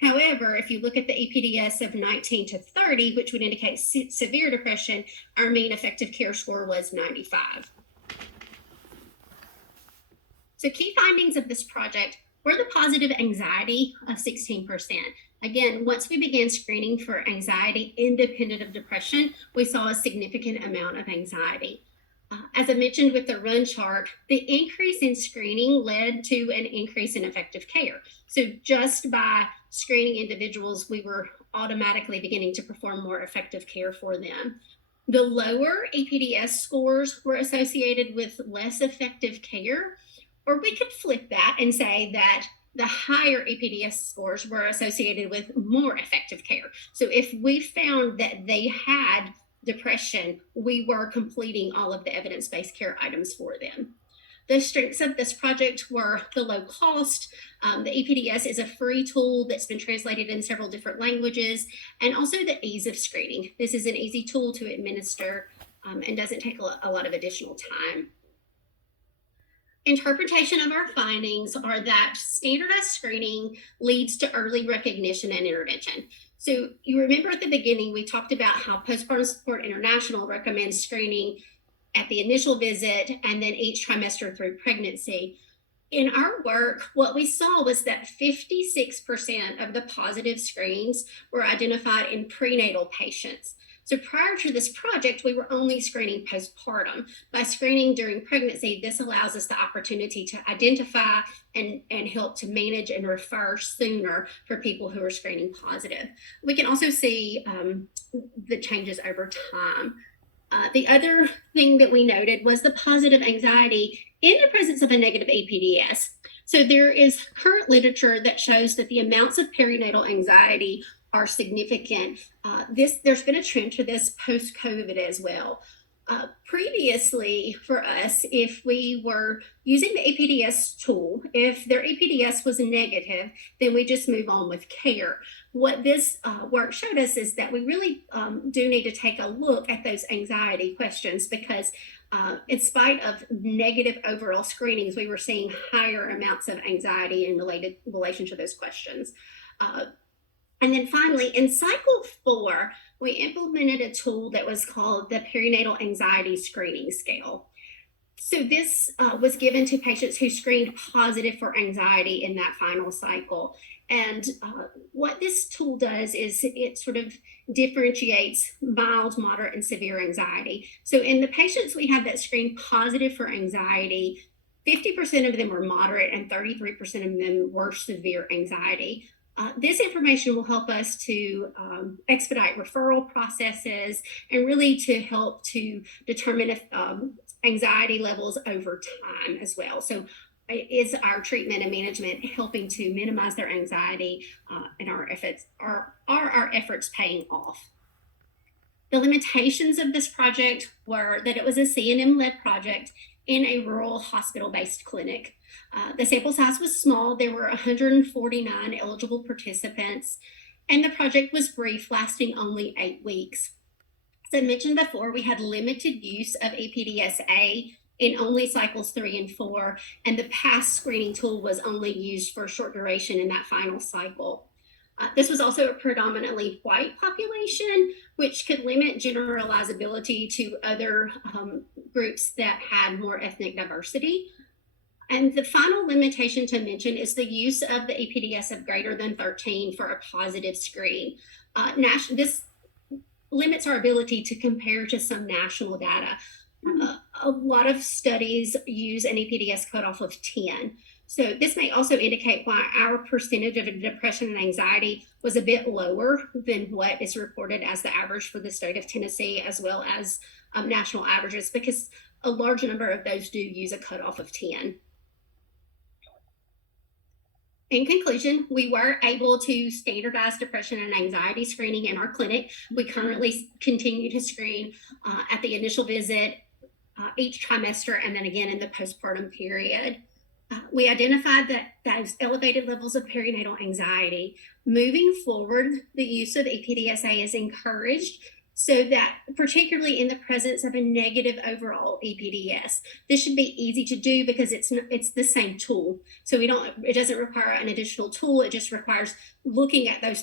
However, if you look at the APDS of 19 to 30, which would indicate severe depression, our mean effective care score was 95. So key findings of this project were the positive anxiety of 16%. Again, once we began screening for anxiety independent of depression, we saw a significant amount of anxiety. As I mentioned with the run chart, the increase in screening led to an increase in effective care. So just by screening individuals, we were automatically beginning to perform more effective care for them. The lower APDS scores were associated with less effective care, or we could flip that and say that the higher APDS scores were associated with more effective care. So if we found that they had depression, we were completing all of the evidence-based care items for them. The strengths of this project were the low cost. The APDS is a free tool that's been translated in several different languages, and also the ease of screening. This is an easy tool to administer and doesn't take a lot of additional time. Interpretation of our findings are that standardized screening leads to early recognition and intervention. So you remember at the beginning, we talked about how Postpartum Support International recommends screening at the initial visit and then each trimester through pregnancy. In our work, what we saw was that 56% of the positive screens were identified in prenatal patients. So prior to this project, we were only screening postpartum. By screening during pregnancy, this allows us the opportunity to identify and help to manage and refer sooner for people who are screening positive. We can also see the changes over time. The other thing that we noted was the positive anxiety in the presence of a negative APDS. So there is current literature that shows that the amounts of perinatal anxiety are significant. There's been a trend to this post-COVID as well. Previously for us, if we were using the APDS tool, if their APDS was negative, then we just move on with care. What this work showed us is that we really do need to take a look at those anxiety questions, because in spite of negative overall screenings, we were seeing higher amounts of anxiety in relation to those questions. And then finally, in cycle 4, we implemented a tool that was called the Perinatal Anxiety Screening Scale. So this was given to patients who screened positive for anxiety in that final cycle. And what this tool does is it sort of differentiates mild, moderate, and severe anxiety. So in the patients we had that screened positive for anxiety, 50% of them were moderate and 33% of them were severe anxiety. This information will help us to expedite referral processes and really to help to determine if anxiety levels over time as well. So is our treatment and management helping to minimize their anxiety, and our efforts paying off? The limitations of this project were that it was a CNM-led project in a rural hospital-based clinic. The sample size was small. There were 149 eligible participants, and the project was brief, lasting only 8 weeks. As I mentioned before, we had limited use of APDS-A in only cycles 3 and 4, and the PASS screening tool was only used for a short duration in that final cycle. This was also a predominantly white population, which could limit generalizability to other groups that had more ethnic diversity. And the final limitation to mention is the use of the APDS of greater than 13 for a positive screen. This limits our ability to compare to some national data. A lot of studies use an APDS cutoff of 10. So this may also indicate why our percentage of depression and anxiety was a bit lower than what is reported as the average for the state of Tennessee, as well as national averages, because a large number of those do use a cutoff of 10. In conclusion, we were able to standardize depression and anxiety screening in our clinic. We currently continue to screen at the initial visit, each trimester, and then again in the postpartum period. We identified that those elevated levels of perinatal anxiety. Moving forward, the use of APDS-A is encouraged so that particularly in the presence of a negative overall EPDS, this should be easy to do because it's the same tool. So it doesn't require an additional tool. It just requires looking at those